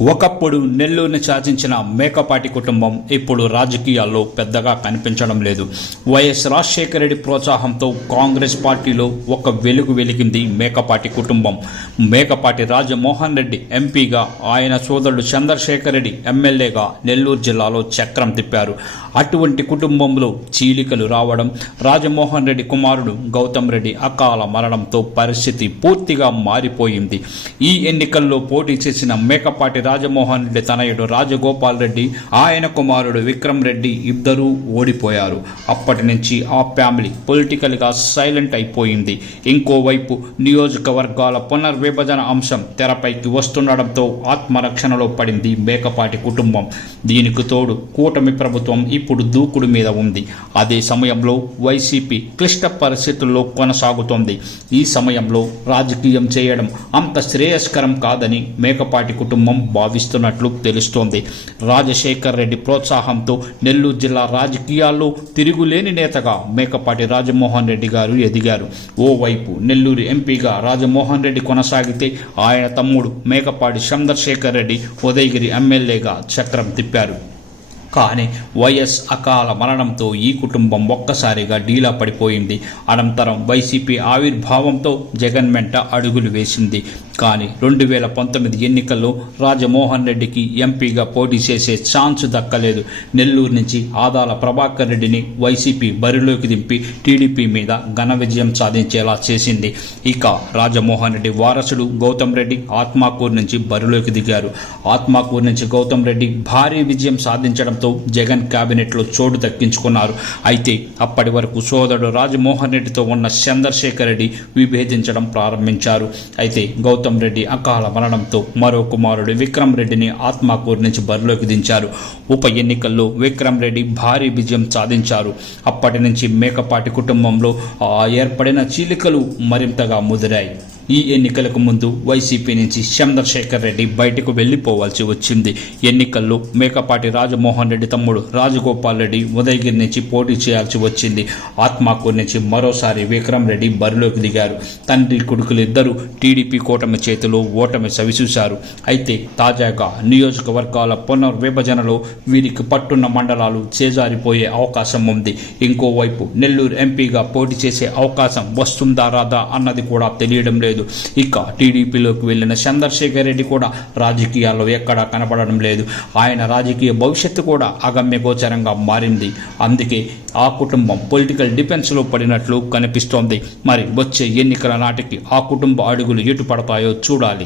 ఒకప్పుడు నెల్లూరుని శాసించిన మేకపాటి కుటుంబం ఇప్పుడు రాజకీయాల్లో పెద్దగా కనిపించడం లేదు. వైఎస్ రాజశేఖర రెడ్డి ప్రోత్సాహంతో కాంగ్రెస్ పార్టీలో ఒక వెలుగు వెలిగింది మేకపాటి కుటుంబం. మేకపాటి రాజమోహన్ రెడ్డి ఎంపీగా, ఆయన సోదరుడు చంద్రశేఖర్ రెడ్డి ఎమ్మెల్యేగా నెల్లూరు జిల్లాలో చక్రం తిప్పారు. అటువంటి కుటుంబంలో చీలికలు రావడం, రాజమోహన్ రెడ్డి కుమారుడు గౌతమ్ రెడ్డి అకాల మరణంతో పరిస్థితి పూర్తిగా మారిపోయింది. ఈ ఎన్నికల్లో పోటీ చేసిన మేకపాటి రాజమోహన్ రెడ్డి తనయుడు రాజగోపాల్ రెడ్డి, ఆయన కుమారుడు విక్రమ్ రెడ్డి ఇద్దరూ ఓడిపోయారు. అప్పటి నుంచి ఆ ఫ్యామిలీ పొలిటికల్ గా సైలెంట్ అయిపోయింది. ఇంకోవైపు నియోజకవర్గాల పునర్విభజన అంశం తెరపైకి వస్తుండడంతో ఆత్మరక్షణలో పడింది మేకపాటి కుటుంబం. దీనికి తోడు కూటమి ప్రభుత్వం ఇప్పుడు దూకుడు మీద ఉంది. అదే సమయంలో వైసీపీ క్లిష్ట పరిస్థితుల్లో కొనసాగుతోంది. ఈ సమయంలో రాజకీయం చేయడం అంత శ్రేయస్కరం కాదని మేకపాటి కుటుంబం భావిస్తున్నట్లు తెలుస్తోంది. రాజశేఖర్ రెడ్డి ప్రోత్సాహంతో నెల్లూరు జిల్లా రాజకీయాల్లో తిరుగులేని నేతగా మేకపాటి రాజమోహన్ రెడ్డి గారు ఎదిగారు. ఓవైపు నెల్లూరు ఎంపీగా రాజమోహన్ రెడ్డి కొనసాగితే, ఆయన తమ్ముడు మేకపాటి చంద్రశేఖర్ రెడ్డి ఉదయగిరి ఎమ్మెల్యేగా చక్రం తిప్పారు. కానీ వైఎస్ అకాల మరణంతో ఈ కుటుంబం ఒక్కసారిగా డీలా పడిపోయింది. అనంతరం వైసీపీ ఆవిర్భావంతో జగన్ వెంట అడుగులు వేసింది. కానీ 2019 ఎన్నికల్లో రాజమోహన్ రెడ్డికి ఎంపీగా పోటీ చేసే ఛాన్స్ దక్కలేదు. నెల్లూరు నుంచి ఆదాల ప్రభాకర్ రెడ్డిని వైసీపీ బరిలోకి దింపి టీడీపీ మీద ఘన విజయం సాధించేలా చేసింది. ఇక రాజమోహన్ రెడ్డి వారసుడు గౌతమ్ రెడ్డి ఆత్మకూరు నుంచి బరిలోకి దిగారు. ఆత్మకూరు నుంచి గౌతమ్ రెడ్డి భారీ విజయం సాధించడం జగన్ కేబినెట్ లో చోటు దక్కించుకున్నారు. అయితే అప్పటి వరకు సోదరుడు రాజమోహన్ రెడ్డితో ఉన్న చంద్రశేఖర్ రెడ్డి విభేదించడం ప్రారంభించారు. అయితే గౌతమ్ రెడ్డి అకాల మరణంతో మరో కుమారుడు విక్రమ్ రెడ్డిని ఆత్మకూరు నుంచి బరిలోకి దించారు. ఉప ఎన్నికల్లో విక్రమ్ రెడ్డి భారీ విజయం సాధించారు. అప్పటి నుంచి మేకపాటి కుటుంబంలో ఏర్పడిన చీలికలు మరింతగా ముదిరాయి. ఈ ఎన్నికలకు ముందు వైసీపీ నుంచి చంద్రశేఖర్ రెడ్డి బయటకు వెళ్లిపోవాల్సి వచ్చింది. ఎన్నికల్లో మేకపాటి రాజమోహన్ రెడ్డి తమ్ముడు రాజగోపాల్ రెడ్డి ఉదయగిరి నుంచి పోటీ చేయాల్సి వచ్చింది. ఆత్మకూరు నుంచి మరోసారి విక్రమ్ రెడ్డి బరిలోకి దిగారు. తండ్రి కొడుకులు ఇద్దరు టీడీపీ కూటమి చేతిలో ఓటమి సవిచూశారు. అయితే తాజాగా నియోజకవర్గాల పునర్విభజనలో వీరికి పట్టున్న మండలాలు చేజారిపోయే అవకాశం ఉంది. ఇంకోవైపు నెల్లూరు ఎంపీగా పోటీ చేసే అవకాశం వస్తుందా రాదా అన్నది కూడా తెలియడం లేదు. ఇక టీడీపీలోకి వెళ్లిన చంద్రశేఖర్ రెడ్డి కూడా రాజకీయాల్లో ఎక్కడా కనపడడం లేదు. ఆయన రాజకీయ భవిష్యత్తు కూడా అగమ్య గోచరంగా మారింది. అందుకే ఆ కుటుంబం పొలిటికల్ డిఫెన్స్ లో పడినట్లు కనిపిస్తోంది. మరి వచ్చే ఎన్నికల నాటికి ఆ కుటుంబ అడుగులు ఎటు పడతాయో చూడాలి.